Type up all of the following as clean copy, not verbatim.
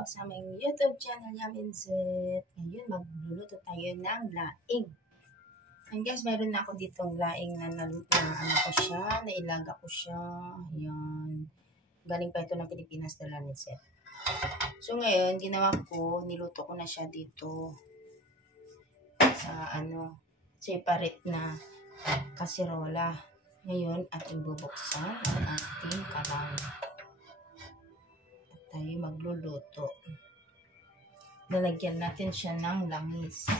back sa aming YouTube channel namin, Zet. Ngayon, magluluto tayo ng laing. And guys, meron na ako ditong laing na nailaga ko siya. Ayan. Galing pa ito ng Pilipinas, dala ni Zet. So ngayon, ginawa ko, niluto ko na siya dito sa separate na kasirola. Ngayon, ating bubuksan ang ating karang. Tayo magluluto. Lalagyan natin siya ng langis.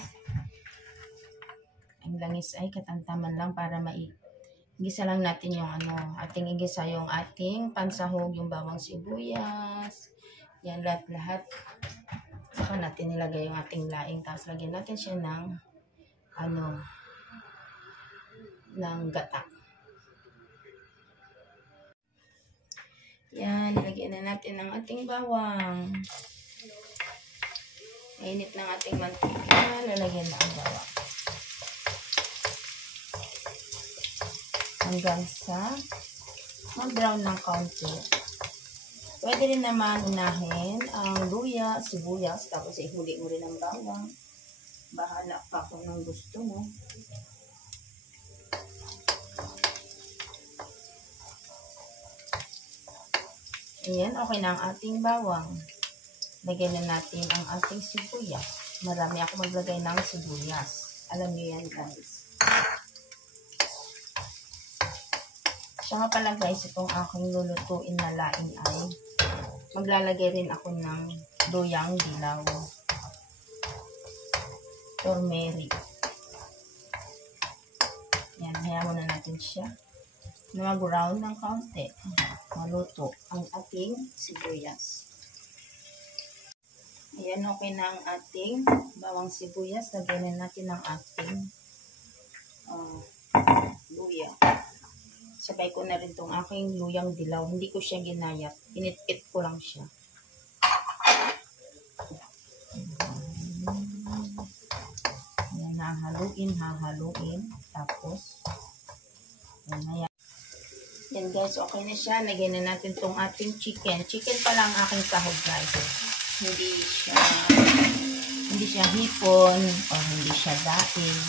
Ang langis ay katamtaman lang para igisa lang natin yung ating igisa yung ating pansahog, yung bawang sibuyas. Yan lahat-lahat. Saka natin nilagay yung ating laing. Tapos lagyan natin siya ng gata. Yan, lagyan na natin ang ating bawang. Mainit ng ating mantika, lalagyan na ang bawang. Hanggang sa mag-brown ng kaunti. Pwede rin naman unahin ang luya, sibuyas, tapos ihuli mo rin ang bawang. Bahala pa kung anong gusto mo. Ayan, okay na ang ating bawang. Lagyan na natin ang ating sibuyas. Marami ako maglagay ng sibuyas. Alam niyo yan, guys. Siya nga pala, guys, itong aking lulutuin na laing ay maglalagay rin ako ng luyang dilaw. Turmeric. Yan, hayaan muna natin siya na mag-brown ng kaunti. Maluto ang ating sibuyas. Ayan, okay na ang ating bawang sibuyas. Lagyan na natin ang ating luya. Sabay ko na rin itong aking luyang dilaw. Hindi ko siya ginayat. Init-it ko lang siya. Ayan, hahaluin. Tapos, ayan. Yan guys, okay na siya. Lagyan na natin itong ating chicken. Chicken pa lang aking sahog, guys. Hindi siya hipon o hindi siya daing.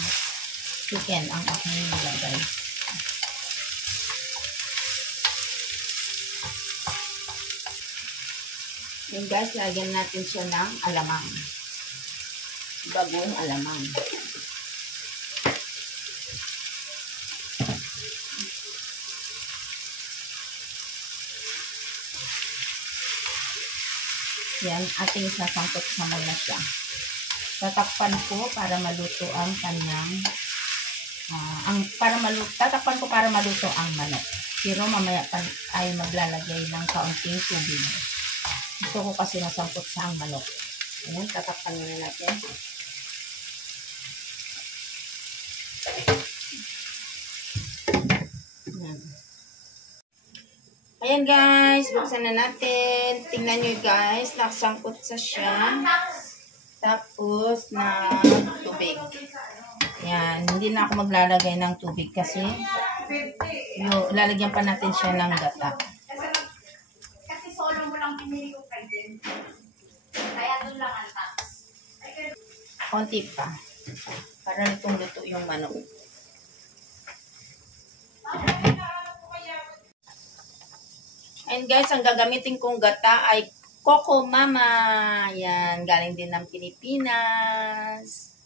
Chicken ang aking nilagay. Yan guys, lagyan natin siya ng alamang. Bagong alamang. Yan, ating sasangkot sa muna siya. Tatakpan ko para maluto ang kanyang tatakpan ko para maluto ang manok. Pero mamaya ay maglalagay ng kaunting tubig. Gusto ko kasi nasangkot sa ang manok. Ayan, tatakpan muna natin. Ayan guys, buksan na natin. Tingnan nyo guys, nakasangkot sa siya. Tapos na tubig. Ayan, hindi na ako maglalagay ng tubig kasi lalagyan pa natin siya ng gata. Kasi solo mo lang pinili ko kay Jen. Kaya doon lang ang tax. Konti pa. Para lutong-luto yung manok. And guys, ang gagamitin kong gata ay Coco Mama. Yan, galing din ng Pilipinas.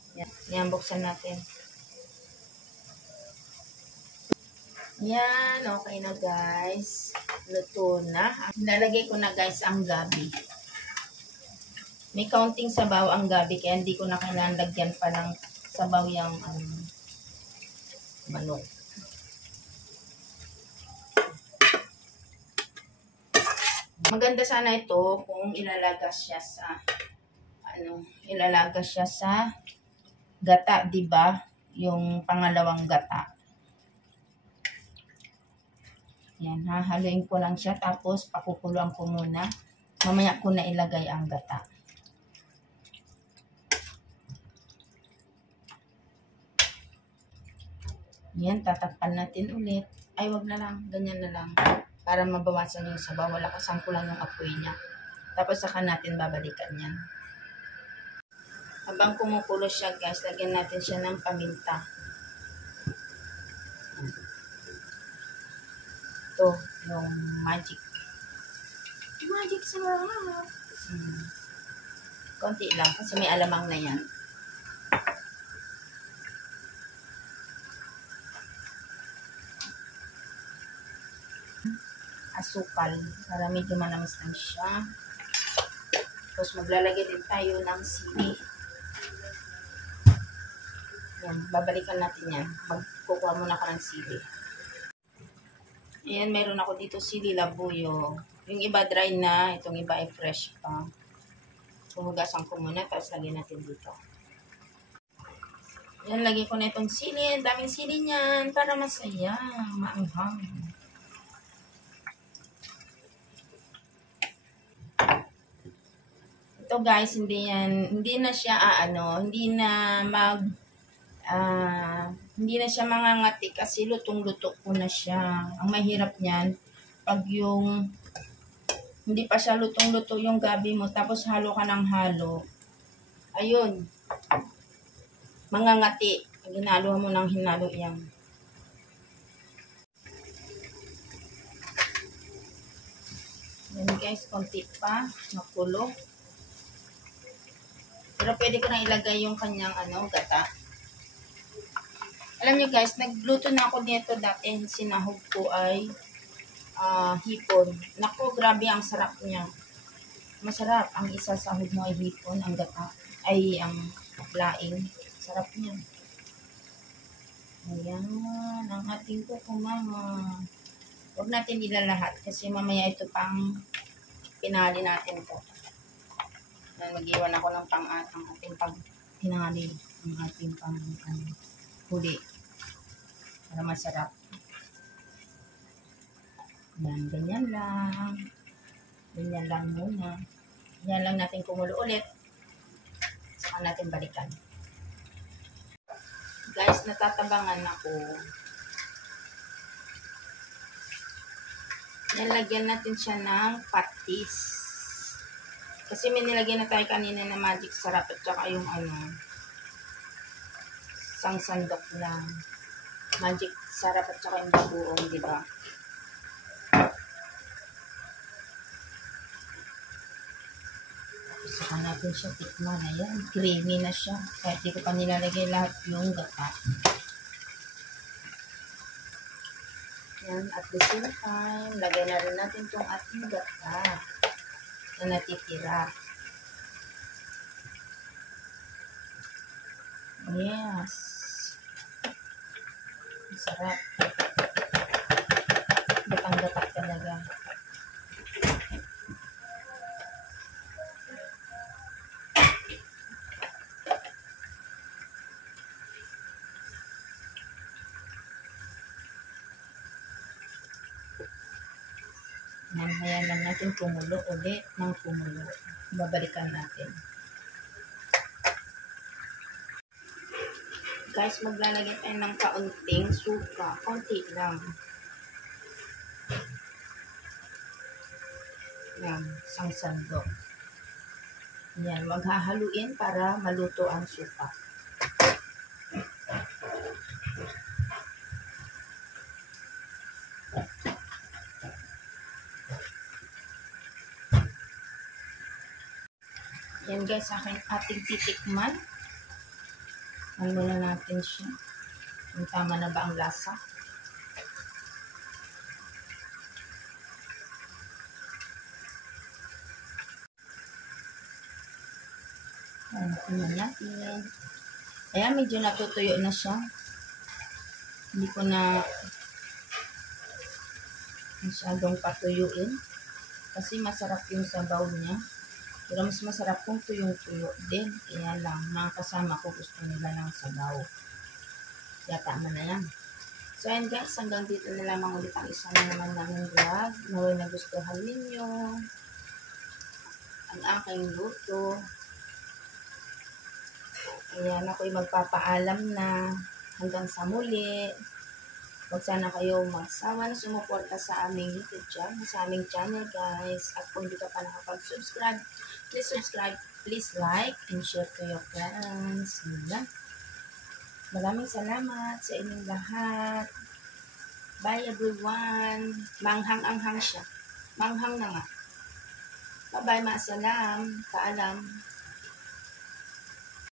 Yan, buksan natin. Yan, okay na guys. Luto na. Nalagay ko na guys ang gabi. May kaunting sabaw ang gabi, kaya hindi ko na kailangan lagyan pa ng sabaw yung manok. Maganda sana ito kung ilalaga siya sa gata, 'di ba? Yung pangalawang gata. Yan, hahaluin ko lang siya tapos pakukuluan ko muna. Mamaya ko na ilagay ang gata. Yan, tatakpan natin ulit. Ay, wag na lang, ganyan na lang. Para mabawasan yung sabaw. Wala kasang kulang yung apoy niya. Tapos saka natin babalikan yan. Habang kumukulo siya guys, lagyan natin siya ng paminta. Ito, yung magic. Magic sarap. Konti lang kasi may alamang na yan. Asukal para medyo manamis lang siya. Tapos maglalagay din tayo ng sili. Yan, babalikan natin yan. Magkukuha muna ka ng sili. Ayan, meron ako dito sili labuyo. Yung iba dry na, itong iba ay fresh pa. Hugasan ko muna, tapos lagyan natin dito. Yan, lagyan ko na itong sili. Daming sili niyan para masaya, maanghang. Ito guys, hindi na siya hindi na hindi na siya mangangati kasi lutong-luto ko na siya. Ang mahirap niyan, pag yung hindi pa siya lutong-luto yung gabi mo, tapos halo ka ng halo. Ayun. Mangangati. Ginalo mo ng hinalo yan. Yan guys, konti pa. Makulo. Pero pwede ko na ilagay yung kanyang gata. Alam nyo guys, nagluto na ako nito dati. Sinahog ko ay hipon. Naku, grabe ang sarap niya. Masarap. Ang isa sahog mo ay hipon, ang gata. Ay, ang laing. Sarap niya. Ayan, ang ating kukumama. Huwag natin ilalahat kasi mamaya ito pang pinali natin to. Mag-iwan ako ng ang ating pang pinali. Ang ating pang huli. Para masarap. Yan, ganyan lang. Ganyan lang muna. Yan lang natin kumulo ulit. Saka natin balikan. Guys, natatabangan ako. Yan, lagyan natin siya ng patis. Kasi may nilagyan na tayo kanina na magic sarap at saka yung isang sandok na magic sarap at saka yung bagoong, di ba? Saka natin siya tikman. Ayan, creamy na siya. Kahit di ko pa nilalagay lahat yung gata. Ayan, at the same time, lagay na rin natin itong ating gata na natitira. Yes. Masarap. Gatang-gata talaga. Mamaya lang natin kumulo ulit ng kumulo. Babalikan natin. Guys, maglalagay tayo ng kaunting suka. Konti lang. Yan, isang sandok. Yan, maghahaluin para maluto ang suka. Yan guys, ating titikman. Ano na natin siya. Kung tama na ba ang lasa. Tingnan natin. Ayan, medyo natutuyo na siya. Hindi ko na masyadong patuyuin. Kasi masarap yung sabaw niya. Pero mas masarap kung tuyong-tuyo din. Kaya lang, mga kasama ko gusto nila ng sabaw. Kaya tama na yan. So, ayan guys, hanggang dito na lamang ulit ang isa na naman namin vlog. Naway na gustuhan ninyo ang aking luto. Ayan, ako'y magpapaalam na hanggang sa muli. Huwag sana kayo magsawa na sumuporta sa aming YouTube channel, sa aming channel guys. At kung hindi ka pa nakapag-subscribe, please subscribe, please like, and share to your friends. Yan. Maraming salamat sa inyong lahat. Bye everyone. Manghang-anghang siya. Manghang na nga. Bye-bye, maasalam. Paalam.